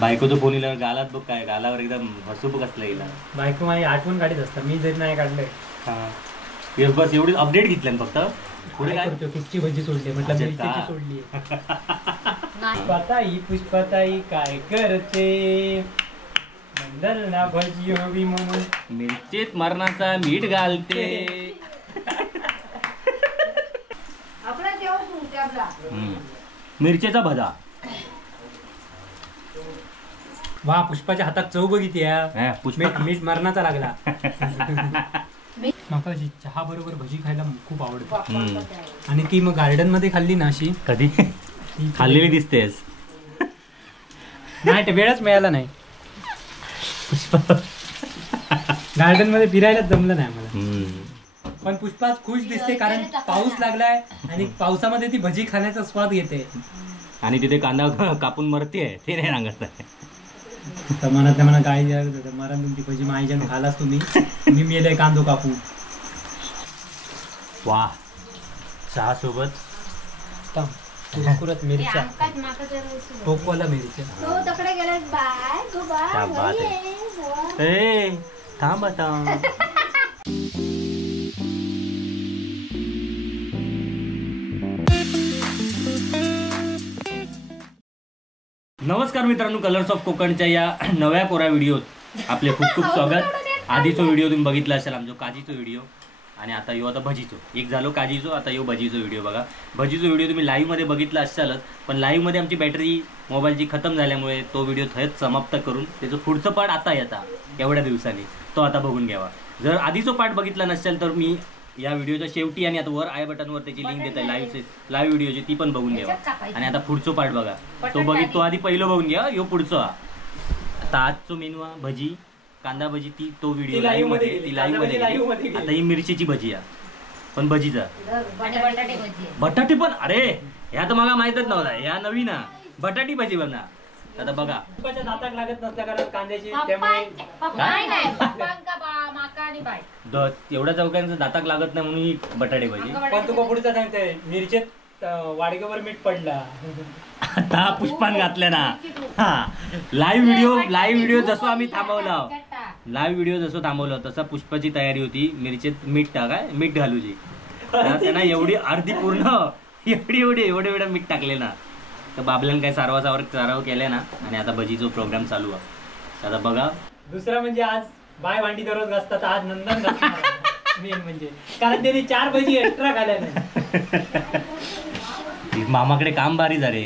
बायकोचं फोन येईल गालात बघ काय गालावर एकदम हसूप कसला येईल. बायको माझी आठवण काढीत असतात मी जरी नाही काढलंय. हा बस एवढी अपडेट घेतलं फक्त. पुढे काय करतो किसची भजी सोडली म्हटलं मिरचीची सोडली. पुष्पाताई पुष्पाताई काय करते मंदरला भजी हवी म्हणून मिरचीत मरणाचा मीठ घालते. मिरचीचा भजा. वा पुष्पाच्या हातात चव बघितली. पुष्पा मीठ मरणाचा लागला. मला चहा बरोबर भजी खायला खूप आवडते. आणि ती मग गार्डन मध्ये खाल्ली ना अशी कधी खाल्लेली दिसतेस. नाही वेळच मिळाला नाही. गार्डन मध्ये फिरायलाच जमलं नाही मला. पण पुष्पा खुश दिसते कारण पाऊस लागलाय आणि पावसामध्ये ती भजी खाण्याचा स्वाद घेते. आणि तिथे कांदा कापून मरते ते नाही सांगत आहे. तर म्हणा काय मरा तुमची भजी माईच्या खालाच तुम्ही मी मेले कांदो कापू. वा चहा सोबत कुरकुरत मिरच्या टोकवाला मिरच्या. थांब आता. नमस्कार मित्रांनो, कलर्स ऑफ कोकणच्या या नव्या कोरा व्हिडिओत आपले खूप खूप स्वागत. आधीचा व्हिडिओ तुम्ही बघितला असेल आमचा काजीचो व्हिडिओ आणि आता यो आता भजीचो. एक झालो काजीचो, आता यो भजीचो व्हिडिओ बघा. भजीचो व्हिडिओ तुम्ही लाईव्हमध्ये बघितला असालच, पण लाईव्हमध्ये आमची बॅटरी मोबाईलची खतम झाल्यामुळे तो व्हिडिओ थंयच समाप्त करून त्याचं पुढचं पार्ट आता येतात एवढ्या दिवसांनी तो आता बघून घ्यावा. जर आधीचो पार्ट बघितला नसेल तर मी या व्हिडिओच्या शेवटी आणि आता वर आय बटनवर त्याची लिंक देत आहे लाईव्ह व्हिडिओची, ती पण बघून घ्यावा. आणि आता पुढचं पार्ट बघा, तो आधी पहिलं बघून घ्या, यो पुढचं. आता आजचो मेनू भजी कांदा भजी, ती तो व्हिडिओ लाईव्ह मध्ये. आता ही मिरचीची भजी आहे पण भजीचा बटाटे पण. अरे ह्या तर मला माहितच नव्हता, ह्या नवीन बटाटी भजी बना. आता बघा दातात लागत नसल्या कारण कांद्याची एवढ्या चौकांचं दाताक लागत नाही म्हणून ही बटाटे भजी. पण तू पुढचा सांगते मिरचीत वाडग्यावर मीठ पडला. आता पुष्पान घातल्या ना. हा लाईव्ह व्हिडिओ जसं आम्ही थांबवला, लाईव्ह व्हिडिओ जसं थांबवलं तसा पुष्पाची तयारी होती मिरचीत मीठ घालूची. त्यांना एवढी अर्धी पूर्ण एवढे मीठ टाकले ना, तर बाबल्यान काय सारव केले ना. आणि आता भजीचा प्रोग्राम चालू आहे. आता बघा दुसरा म्हणजे आज बाय भांडी दररोज घासतात, आज नंदन मेन म्हणजे कारण त्यांनी 4 भजी एक्स्ट्रा खाल्ल्या नाही. मामाकडे काम भारी झाले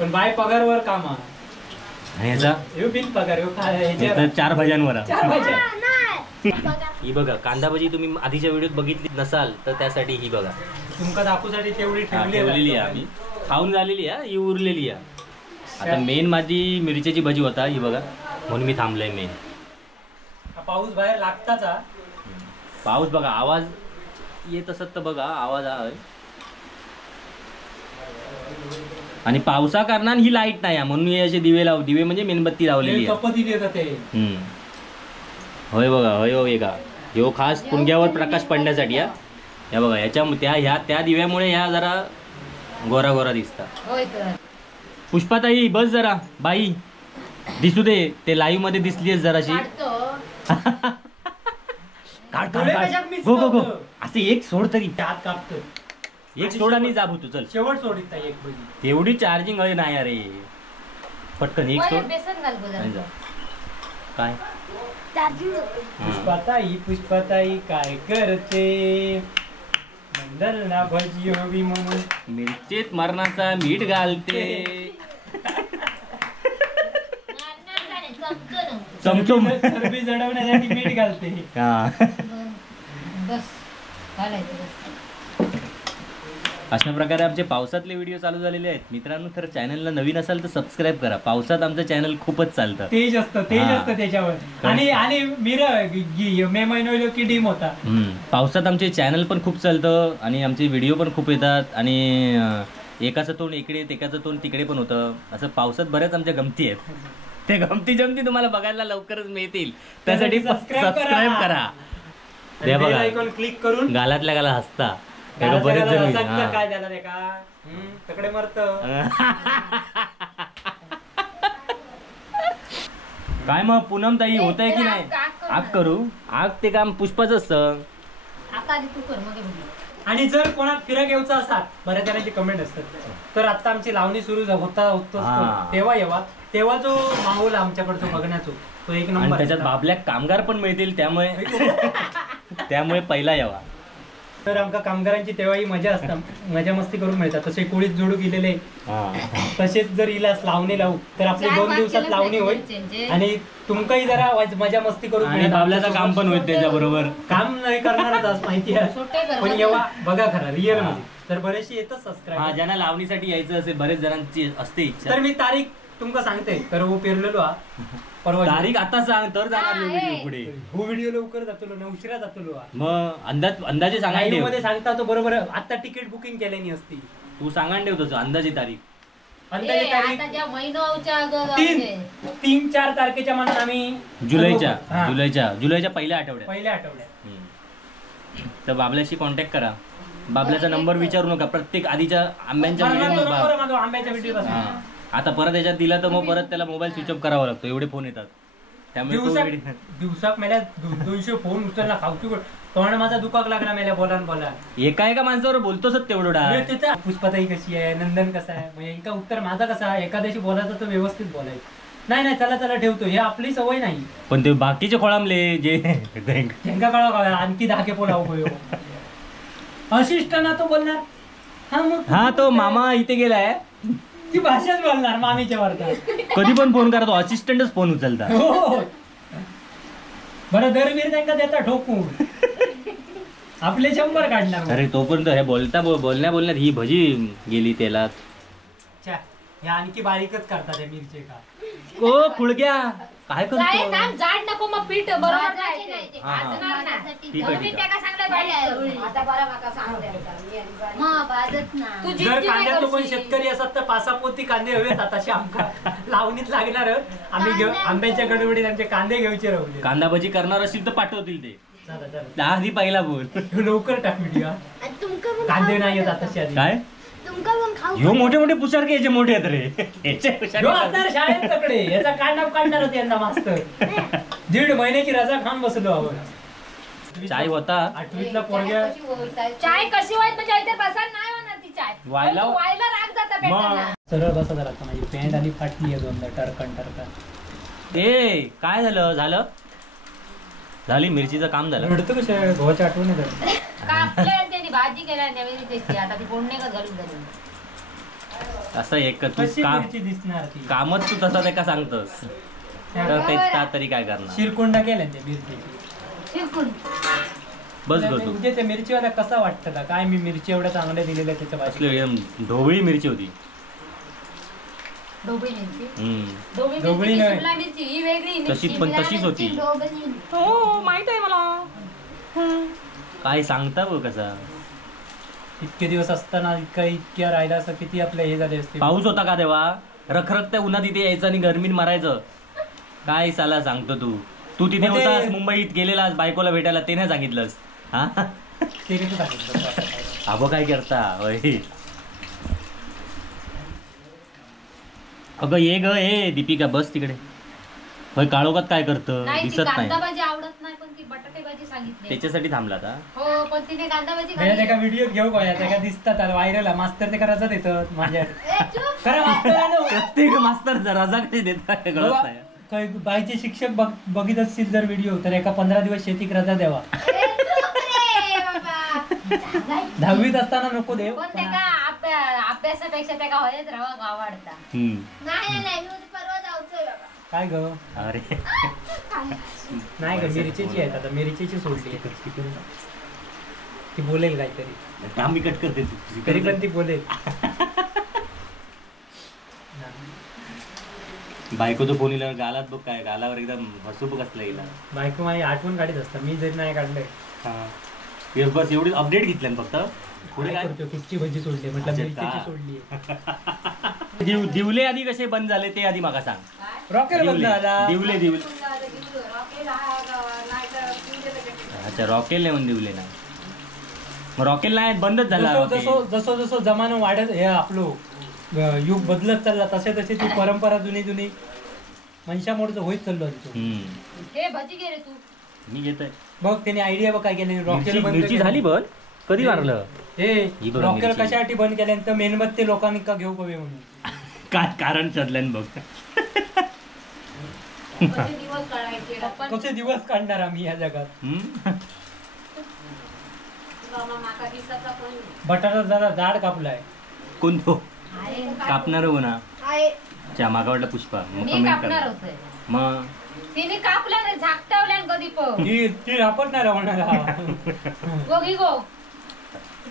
पण बाय पगारवर काम आहे. आणि याचा बिन पगार 4 भज्यांवर. ही बघा कांदा भजी तुम्ही आधीच्या व्हिडिओत बघितली नसाल तर त्यासाठी ही बघा तुमका दाखवूसाठी तेवढी ठेवलेली आहे आम्ही, खाऊन झालेली आहे, ही उरलेली आहे. आता मेन माझी मिरचीची भजी होता ही बघा, म्हणून मी थांबलोय. मेन पाऊस बाहेर लागताच. पाऊस बघा, आवाज येत असत तर बघा आवाज आहे. आणि पावसा कारणान ही लाईट नाही म्हणून मी असे दिवे म्हणजे मेणबत्ती लावलेली आहे. होय बघा, होय का ह्यो खास पुणग्यावर प्रकाश पडण्यासाठी. या बघा याच्या त्या दिव्यामुळे ह्या जरा गोरा दिसतात. पुष्पाताई बस जरा बाई दिसू दे, ते लाईव्ह मध्ये दिसलीस जराशी. गो असं एक सोड तरी कापतो, एक सोड आणि जाबू तू. चल शेवट सोडित एक भजी, एवढी चार्जिंग आहे नाही अरे. पटकन एक सोड काय. पुष्पाताई काय करते मंदरला भजी हवी म्हणून मिरचीत मरणाचा मीठ घालते. चमचम चरबी जडवण्यासाठी मीठ घालते. अशा प्रकारे आमचे पावसातले व्हिडिओ चालू झालेले आहेत मित्रांनो. तर चॅनलला नवीन असाल तर सबस्क्राईब करा. पावसात आमचं चॅनल खूपच चालतं, तेज असतं त्याच्यावर. आणि मे महिना की डीम होता. पावसात आमचे चॅनल पण खूप चालतं आणि आमचे व्हिडिओ पण खूप येतात. आणि एकाचं तोंड इकडे एकाचं तोंड तिकडे पण होतं. असं पावसात बऱ्याच आमच्या गमती आहेत. ते गमती जमती तुम्हाला बघायला लवकरच मिळतील. त्यासाठी सबस्क्राईब करा. क्लिक करून गालातल्या गाला हसता त्याला बरेच जण होईल. असं हा. काय झालं ते का तकडे मरत. काय मग पूनम ताई होत आहे की नाही? आग करू. आग ते काम पुष्पाच असतं. आणि जर कोणाक फिरक यायचं असाल, बऱ्याच जणांची कमेंट असतात, तर आता आमची लावणी सुरू होतो हा. तेव्हा येवा. तेव्हा जो माहोल आमच्याकडचा बघण्याचो तो एक आणि नंबर. त्याच्यात बाबल्या कामगार पण मिळतील त्यामुळे पहिला यावा. तर आमका कामगारांची तेव्हाही मजा असता, मजा मस्ती करून मिळतात. तसे कोळीत जोडू गेलेले तसेच जर इलास लावणी लावू तर आपली 2 दिवसात लावणी होईल आणि तुमकाही जरा मजा मस्ती करून आणि मिळेल. बाबल्याचं काम पण होईल त्याच्याबरोबर. काम नाही करणारच आज माहिती आहे, पण येवा बघा खरा रिअल मध्ये. तर बरेचसे येतच हा, सबस्क्राईब. ज्यांना लावणीसाठी यायचं असेल बरेच जणांची असते इच्छा. तर मी तारीख तुमका सांगते. तर वो पेरलेलो हा परवा तारीख आता सांग तर जाणार व्हिडिओ पुढे. हो व्हिडिओ लवकर जातलो ना, उशिरा जातलो हा. मग अंदाजे लाईव्ह सांगायला मध्ये सांगता तो बरोबर. आता तिकीट बुकिंग केल्यानी असती. तू सांगायला ठेव तसं अंदाजे तारीख. अंदाजे तारीख 3-4 तारखेच्या मनात आम्ही जुलैच्या हा. जुलैच्या पहिल्या आठवड्यात. पहिल्या आठवड्यात. तर बाबल्याशी कॉन्टॅक्ट करा. बाबल्याचा नंबर विचारू नका. प्रत्येक आधीच्या आंब्यांच्या मला तो व्हिडिओ नंबर माझा आंब्याच्या व्हिडिओ हा. आता परत याच्यात दिला तर मग परत त्याला मोबाईल स्विच ऑफ करावा लागतो. एवढे फोन येतात. त्यामुळे तो video- दिवसाक मेल्या 200 फोन उचलला खाऊची गोड. तोंड माझा दुखाक लागला मेल्या बोला. एका माणसावर बोलतोच तेवढा. पुष्पाताई कशी आहे, नंदन कसा आहे, म्हणजे एका उत्तर माझा कसा आहे. एखाद्याशी बोलायचं तर व्यवस्थित बोलायचं. नाही चला ठेवतो, हे आपली सवय नाही. पण ते बाकीचे खोळांबले जे त्यांका कळा आणखी धाके पोला उपयोग. अशिष्टांना तो बोलणार हा तो मामा इथे गेलाय. ती भाषाच बोलणार मामीच्या वार्तात. कधी पण फोन करतो असिस्टंटच फोन उचलता. हो बरं दरवीर त्यांना देता ठोकून आपले 100 काढणार. अरे तोपर्यंत हे बोलण्यात ही भजी गेली तेलात. ह्या आणखी बारीकच करतात त्या मिरचे का. ओ खुळग्या काय करतो? जाड नको मग पीठ बरोबर जर कांद्याचं पण शेतकरी असतात तर 5-6 पोती कांदे हवेत. आताशी आमका लावणीत लागणार. आम्ही आंब्याच्या गडबडीत आमचे कांदे घ्यायचे राहिले. कांदा भजी करणार असतील तर पाठवतील ते. चला. आधी पहिला बोल. लवकर टाक व्हिडिओ. कांदे नाही येत आताशी आधी. काय ह्यो मोठे पुसार याचे मोठे आहेत रे. याचे पुसार ह्यो असणार शाळेत तकडे. याचा काढणार होते यंदा मास्तर. 1.5 महिन्याची रजा खाऊन बसलो आपण. चाय होता 8वीतला पोरग्या. चाय कशी वाईट म्हणजे इथे बसायला नाही होणार ती चाय. व्हायला राग जाता पेटाला. सरळ बसा जरा. माझी पॅन्ट आणि फाटली आहे 2दा टरकन. ए काय झालं झाली मिरचीचं काम झालं. रडतो कशा गव्हाच्या आठवण येतात. कापल्या त्यांनी भाजी केल्या त्यावेळी त्याची आता ती फोडणे का घालून झाली. असं एक तू कशी मिरची दिसणार ती. कामच तू तसा ते का सांगतोस तर ते त्या तरी काय करणार. शिरकोंडा केल्या त्या मिरचीची. शिरकून बस ग तू. उद्या त्या मिरचीवाला कसा वाटतं का काय. मी मिरची एवढ्या चांगल्या दिलेल्या त्याच्या असली भाजी. एकदम ढोबळी मिरची होती. ढोबळी मिरची. ढोबळी ढोबळी नाही. शिमला मिरची ही वेगळी मिरची. तशी पण तशीच होती. हो माहित आहे मला. काय सांगता बघ कसा. इतके दिवस असताना इतक्या राहिला असं किती आपले हे झाले असते. पाऊस होता का तेव्हा? रखरखत्या उन्हात इथे यायचं आणि गरमीत मारायचं. काय साला सांगतो तू तिथे मग ते- होतास मुंबईत गेलेलास बायकोला भेटायला ते नाही सांगितलंस. हा ते किती सांगितलं. अबो काय करता होय. अगं ये ग ए दीपिका बस तिकडे. होय काळोखात काय करतं नाही ती दिसत कांदा नाही. भाजी आवडत नाही पण ती बटाटे भाजी सांगितली. त्याच्यासाठी थांबला आता. हो पण तिने कांदा भाजी त्याच्या खाल्ली. एका व्हिडिओ घेऊ गोया त्याला दिसतात व्हायरल. मास्तर ते करायचं देतात माझ्या खरं मास्तर. प्रत्येक मास्तर रजा कशी देतात कळत नाही. काही बाईचे शिक्षक बघित असतील जर व्हिडिओ तर एका 15 दिवस शेतीक रजा द्यावा. 10वीत असताना नको देव. पण त्याका अभ्यासापेक्षा त्याका हयच राहा आवडता. काय ग अरे नाही ग मिरचीची आहेत आता. मिरचीची सोडली ती बोलेल काहीतरी. काम मी कट करते तरी पण ती बोलेल. बायकोचं फोन येईल गालात बघ काय गालावर एकदम हसू बघ असलं येईल. बायको माझी आठवण काढीत असतात. मी जरी नाही काढलंय. हा बस एवढी अपडेट घेतलं फक्त. पुढे काय काय करतो कुठची भजी सोडली म्हटलं अच्छा, मिरचीची का? सोडली. दिवले आधी कसे बंद झाले ते आधी माका सांग. रॉकेल बंद झाला. दिवले अच्छा रॉकेल नाही म्हणून दिवले ना. रॉकेल नाही बंदच झाला जसं जसं जमानं वाढत हे आपलं युग बदलत चालला तसे तसे ती परंपरा जुनी मनशामोडचं होईत चाललो हे भजी घे रे तू. मी घेतोय बघ त्याने आयडिया बघ काय केली रॉकेल बंद मिरची झाली बंद कधी मारलं हे ही बघ रॉकेल मिरची. कशासाठी बंद केल्यानंतर मेणबत्ती लोकांनी का घेऊ कवे म्हणून काय कारण शोधल्यान बघ कसे दिवस काढायचे आपण कसे दिवस काढणार आम्ही या जगात. बाबा माका दिवसाचा पण बटाटा जरा जाड कापलाय. कोण तो आहे. कापणार हो ना आहे. च्या मागा वाटलं पुष्पा मग मी कमेंट कापणार कर होते मग तिने कापल्या नाही झाकटावल्यान कधी पण ती रापटणार होणार. गोगी गो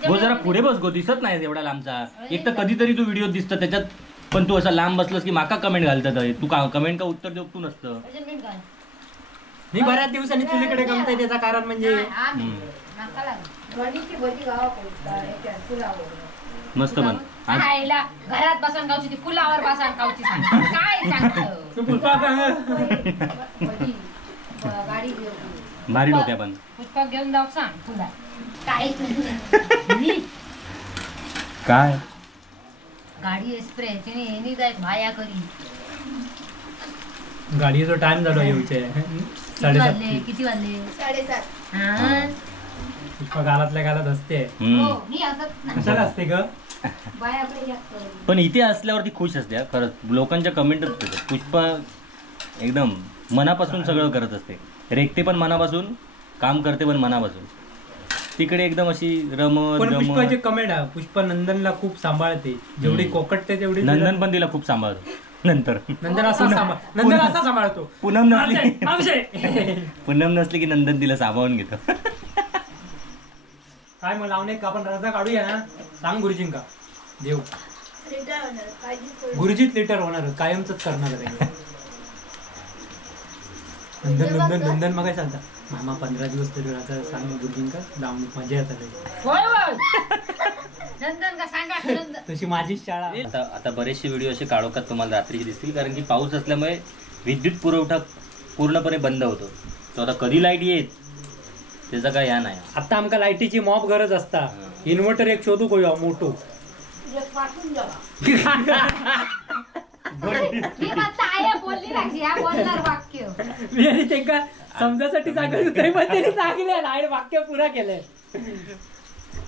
गो जरा पुढे बस गो दिसत नाही एवढा लांबचा एक तर कधीतरी तू व्हिडिओ दिसत त्याच्यात पण तू असा लांब बसलास की माका कमेंट घालतात तू कमेंट का उत्तर देऊ तू नसतं मी बऱ्याच दिवसांनी तुझ्याकडे गमतय त्याचं कारण म्हणजे मस्त पण खायला घरात बसून गावची ती फुलावर बसून गावची काय सांगतो तू पुष्पा गाडी भारी डोक्या पण पुष्पा घेऊन जाऊ सांग तुला काय काय गाडी एक्सप्रेस तिने येणी जाय भाया करी गाडीचा टाइम झाला येऊचे किती वाजले 7:30 पुष्पा गालातल्या गालात असते. हो मी असत कशाला असते ग बायाकडे पण इथे असल्यावरती खुश असते हा, खरंच लोकांच्या कमेंटच पुष्पा एकदम मनापासून सगळं करत असते रेखते पण मनापासून काम करते पण मनापासून तिकडे एकदम अशी रमत पण पुष्पाचे कमेंट आहे पुष्पा नंदनला खूप सांभाळते जेवढी कोकटते तेवढी नंदन पण तिला खूप सांभाळतो नंतर नंदन असा सांभाळतो पूनम नसली की नंदन तिला सांभाळून घेतो काय मग लावणे का आपण रजा काढूया ना सांग गुरुजींका देव गुरुजीच लिटर होणार कायमच करणार आहे. नंदन मग काय सांगता मामा 15 दिवस तरी रजा सांग गुरुजींका लावून मजा येतात नंदन का सांगा तशी माझीच शाळा. आता बरेचसे व्हिडिओ असे काढोखात तुम्हाला रात्रीचे दिसतील कारण की पाऊस असल्यामुळे विद्युत पुरवठा पूर्णपणे बंद होतो तो आता कधी लाईट येत त्याचा काय या नाही. आता आमका लाईटीची मॉप गरज असता इन्व्हर्टर एक शोधू करूया मोठो मी आणि त्यांना समजासाठी सांगत तरी पण त्यांनी सांगले आणि वाक्य पुरा केलंय.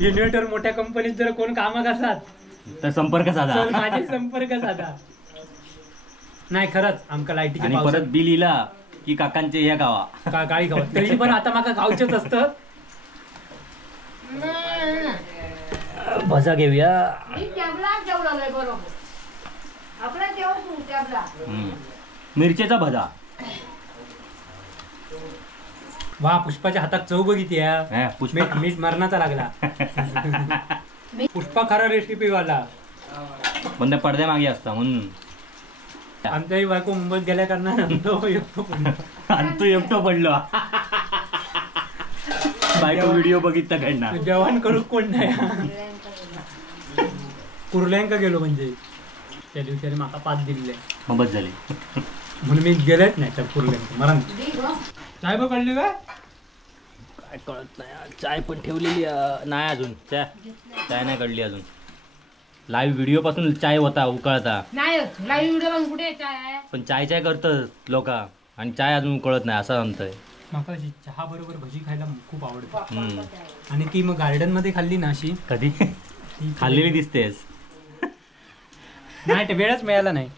इन्व्हर्टर मोठ्या कंपनीत जर कोण कामाक असतात तर संपर्क साधा तर माझे संपर्क साधा. नाही खरंच आमका लाईटीची आणि परत बिल इला की काकांचे या गावा गाडी गावात तरी पण आता माका गावचेच असतं. भजा घेऊया मिरचेचा भजा. वा पुष्पाच्या हातात चव बघितली पुष्पा मीठ मरणाचा लागला. पुष्पा खरा रेसिपी वाला पण त्या पडद्या मागे असता म्हणून आमच्याही बायको मुंबईत गेल्या कारण आणि तू एकटो पडलो बायको व्हिडिओ बघितला कडनं जेवण करू कोण नाही. कुर्ल्यांका गेलो म्हणजे त्या दिवशी माका 5 दिले मग बस झाली म्हणून मी गेलेच नाही त्या कुर्ल्यांका मरण. चाय बघ कळली काय काय कळत नाही. चाय पण ठेवलेली नाही अजून चाय नाही काढली अजून. लाईव्ह व्हिडिओ पासून चाय होता उकळता नाही लाईव्ह व्हिडिओ कुठे चाय पण चाय करतात लोक आणि चाय अजून उकळत नाही असं म्हणतंय. माका चहा बरोबर भजी खायला खूप आवडते आणि ती मग गार्डन मध्ये खाल्ली ना अशी कधी खाल्लेली दिसतेस नाही वेळच मिळाला नाही.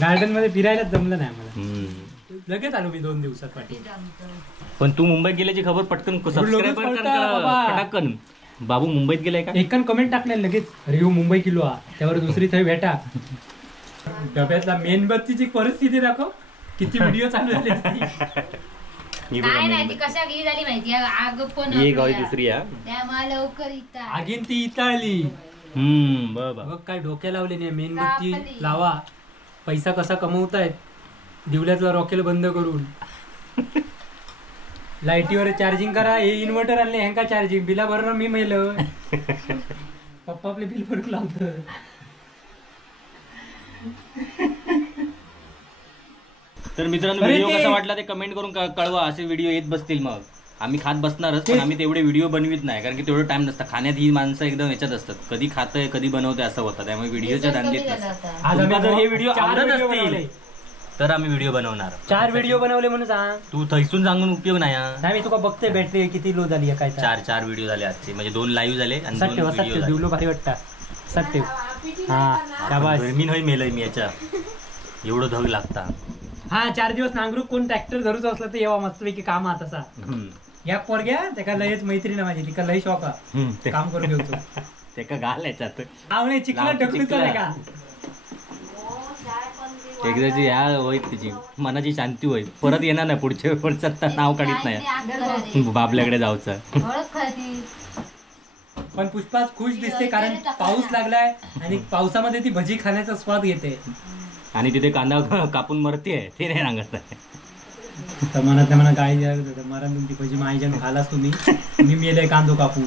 गार्डन मध्ये फिरायलाच जमलं नाही आम्हाला. लगेच आलो मी 2 दिवसात पाठी. पण तू मुंबईत गेल्याची खबर पटकन सबस्क्राईबर पटकन बाबू मुंबईत गेलाय का एकन कमेंट टाकले लगेच अरे हो मुंबई किलो त्यावर दुसरी थंय भेटा. डब्यातला मेणबत्तीची परिस्थिती दाखव किती व्हिडिओ चालू झाले. काय नाही ती कशा गेली झाली माहिती आग पण दुसरी लवकर इथं आगीन ती इताळली. बघ काय डोक्या लावले नाही मेणबत्ती लावा पैसा कसा कमवतायत दिवल्यातला रॉकेल बंद करून लाईटीवर चार्जिंग करा हे इन्व्हर्टर आणले ह्यांका चार्जिंग बिला भरणं मी मेलं पप्पा आपले बिल भरून लावत. तर मित्रांनो व्हिडिओ कसा वाटला ते कमेंट करून कळवा. असे व्हिडिओ येत बसतील मग आम्ही खात बसणारच, पण आम्ही तेवढे व्हिडिओ बनवित नाही, कारण की तेवढं टाइम नसतं खाण्यात. ही माणसं एकदम याच्यात असतात, कधी खातंय कधी बनवते असं होतं, त्यामुळे व्हिडिओच्या धांदीत नसतं. आज तुमका जर हे आम्ही व्हिडिओ 4 आवडत व्हिडिओ असतील बनवले. तर आम्ही व्हिडिओ बनवणार. 4 व्हिडिओ बनवले म्हणून सांग. तू थैसून सांगून उपयोग नाही हा. नाही मी तुका बघते बॅटरी किती लो झाली आहे काय. 4 व्हिडिओ झाले आजचे, म्हणजे 2 लाईव्ह झाले आणि 2 सत्य व्हिडिओ सत्य झाले. दिवलो भारी वाटतं सत्य. हा शाबास. मी नाही मेलय मी याच्या एवढं धग लागता. हा 4 दिवस नांगरू कोण ट्रॅक्टर धरूच असलं तर येवा मस्तपैकी काम हा तसा. या पोरग्या त्याका लयच मैत्रीण माझी, तिका लय शॉक हा काम करून घेऊचो. ते का घाल याच्यात आवणे चिखला ढकलूचा नाही का. एकदाची या होय तिची मनाची शांती होय, परत येणार नाही पुढच्या वर्षात नाव काढीत नाही बाबल्याकडे जाऊचं. पण पुष्पा खुश दिसते कारण पाऊस लागलाय आणि पावसामध्ये ती भजी खाण्याचा स्वाद घेते. आणि तिथे कांदा कापून मरते ते नाही सांगत आहे. तर म्हणा काय मरा तुमची भजी माईच्यानं खालाच तुम्ही, मी मेले कांदो कापू.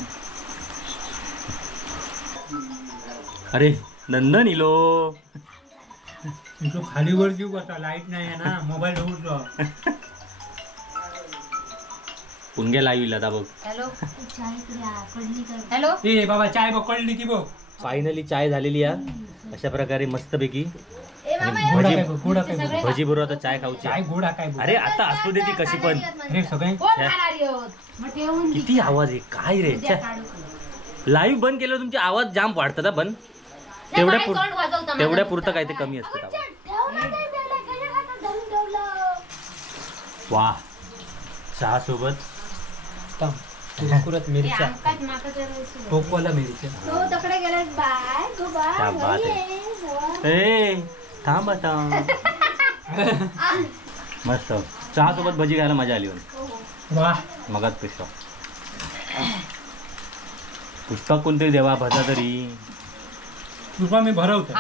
अरे नंदन इलो तू खाली वर घेऊ कसा, लाईट नाही आहे ना, मोबाईल ठेवू. पुणग्या लाईव्ह आता बघ. हॅलो ए बाबा चाय बकळली ती बघ. फायनली चाय झालेली आहे अशा प्रकारे मस्तपैकी. गोडा काय बघ, गोडा काय बघ. भजी बरोबर आता चाय खाऊची. चाय गोडा काय बघ. अरे आता असू दे ती कशी पण. अरे सगळे किती आवाज आहे काय रे. लाईव्ह बंद केलं तुमचे आवाज जाम वाढतात हा. पण तेवढ्या पुरतं काय ते कमी असतं आवाज. वा चहा सोबत कुरकुरत मिरच्या, टोकवाला मिरच्या. क्या बात आहे. ए थांब आता. मस्त चहा सोबत भजी खायला मजा आली. वा मगात पुष्पा कोणतरी देवा भजा तरी. तुझा मी भरवतो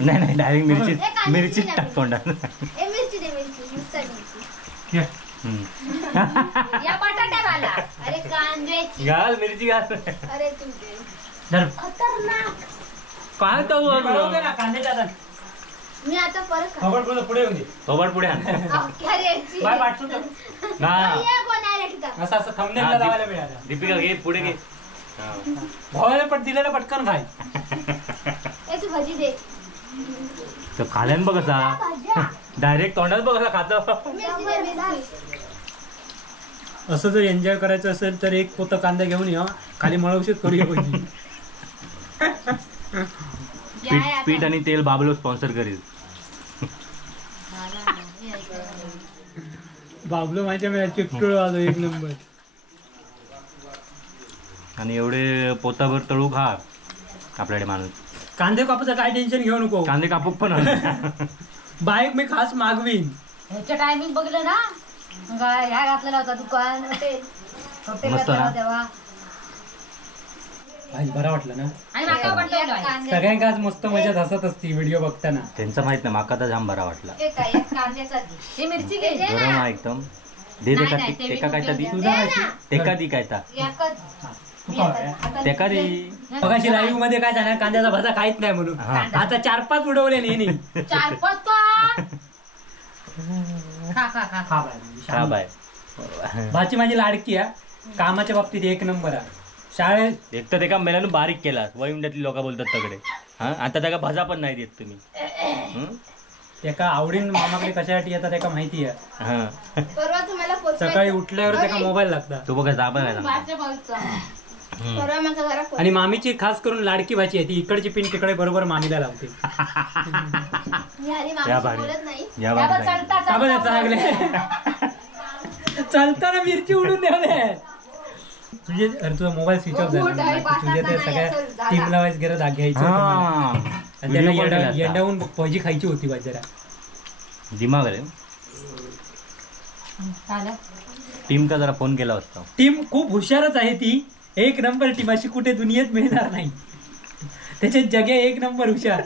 नाही डायरेक्ट मिरचीच टाक तोंडात. घाल मिरची घाल. काय मी आता परत पुढे येऊन दे. थोबड पुढे आण. बाय पाठवून दे. ना असं असं थंबनेलला लावायला मिळालं. दीपिका घे पुढे घे. भावाला पण दिलेलं पटकन खाय. तू भजी दे. तर खाल्यान बघ कसा डायरेक्ट तोंडात बघ कसा खातो. असं जर एन्जॉय करायचं असेल तर एक पोतं कांदा घेऊन या, खाली मळवशीत करूया पाहिजे. पीठ आणि तेल बाबलो स्पॉन्सर करेल. बाबलो माझ्या वेळा चिपटूळ आलो एक नंबर. आणि एवढे पोताभर तळू खा आपल्याकडे माणूस. कांदे कापूचं काय टेन्शन घेऊ नको. कांदे कापूक पण बाईक मी खास मागवीन. ह्याच्या टायमिंग बघलं ना, ह्या घातलेला होता दुकान मस्त ना? तेव्हा. बरं वाटलं ना. आणि माका वाटलं सगळ्यांका आज मस्त मजा हसत असती व्हिडिओ बघताना. त्यांचं माहित नाही माका तर जाम बरा वाटला. हे मिरची घे. गरम आहे एकदम. दे देका तेका काय ती तेका ती काय ता तेका दी. मगाशी लाईव्ह मध्ये काय झालं, कांद्याचा भाजा खायच नाही म्हणून आता 4-5 उडवले नेहमी. 4-5 खा बाय. भाची माझी लाडकी आहे, कामाच्या बाबतीत एक नंबर आहे. शाळेत एक तर तेका मेल्यानं बारीक केला वैंड्यातली लोक बोलतात तगडे. हा आता त्याला भाजा पण नाही देत तुम्ही. त्याका आवडीन मामाकडे कशासाठी येतात त्याका माहिती आहे. हा परवा तुम्हाला सकाळी उठल्यावर त्याका मोबाईल लागता. तू बघा जा पण परवा माझ्या घरात आणि मामीची खास करून लाडकी भाची आहे, ती इकडची पिन तिकडे बरोबर मामीला लावते. मी आधी या मामाशी भारी. बोलत नाही. या भारी. चालताना मिरची उडून द्यावे. तुझे तुझा मोबाईल स्विच ऑफ झाला, तुझ्या त्या सगळ्या टीमला वाईज गरज घ्यायची आणि त्यांना येंडावून भजी खायची होती बा जरा. दिमाग रे टीम का जरा फोन केला असता. टीम खूप हुशारच आहे, ती एक नंबर टीम, अशी कुठे दुनियेत मिळणार नाही. त्याच्यात जगे एक नंबर हुशार.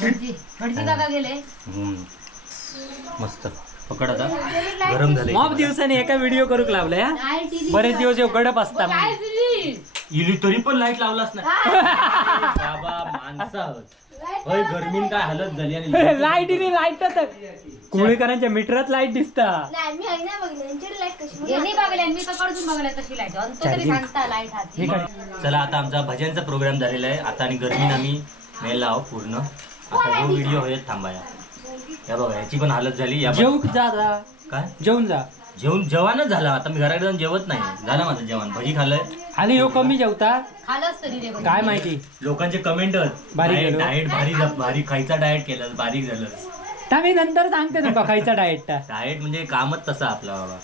भटजी काका गेले. मस्त पकड आता. गरम झाले. मॉब दिवसाने एका व्हिडिओ करूक लावलाय. बरेच दिवस गडप असता इली तरी पण लाईट लावलाच नाही बाबा. माणसं होय गरमीन काय हालत झाली आणि लाईटच कोळीकरांच्या मीटरात लाईट दिसता. नाही मी नाही बघितलं यांच्याकडे लाईट कशी यांनी बघले मी कडून बघले कशी लाईट आणि तो तरी सांगता लाईट हात हे काय? चला आता आमचा भजनचा प्रोग्राम झालेला आहे. आता आणि गरमीन आम्ही मेला आहोत पूर्ण. आता जो व्हिडिओ होईल थांबाया. या बघा याची पण हालत झाली. या जेवून जा जा. काय जेवून जा. जेवणच झालं. आता मी घराकडे जाऊन जेवत नाही. झालं माझं जेवण. भजी खाल्लंय. आणि ह्यो कमी जेवता खालच तरी रे काय माहिती. लोकांचे कमेंट बारीक झालो. डाएट भारी खायचा डाएट केलं बारीक झालं. मी नंतर सांगते तुला खायचा डाएटचा. डाएट म्हणजे कामच तसा आपला बाबा.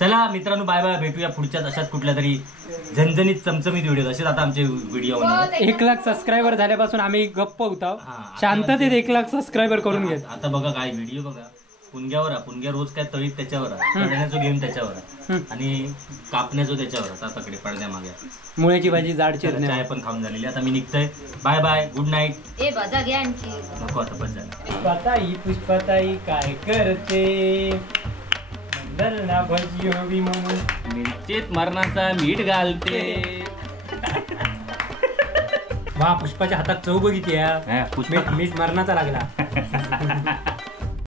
चला मित्रांनो बाय बाय. भेटूया पुढच्याच अशाच कुठल्या तरी झणझणीत चमचमीत व्हिडिओ. असेच आता आमचे व्हिडिओ होणार. 1 लाख सबस्क्रायबर झाल्यापासून आम्ही गप्प होतो. हा, शांततेत 1 लाख सबस्क्रायबर करून घेत. आता बघा काय व्हिडिओ बघा. पुणग्यावर आहे. पुणग्या रोज काय तळीत त्याच्यावर आहे. पडण्याचं गेम त्याच्यावर आहे आणि कापण्याचं त्याच्यावर आहे. आता तकडे पडद्या मागे मुळ्याची भाजी जाड चिरणे. चाय पण खाऊन झालेली. आता मी निघतोय. Bye bye. Good night. ए भजा घ्या आणखी नको आता बस झालं. पुष्पाताई काय करते मंडलना भजी हवी म्हणून मिरचीत मरणाचा मीठ घालते. वा पुष्पाच्या हातात चव बघितली. पुष्पा मीठ मरणाचा लागला.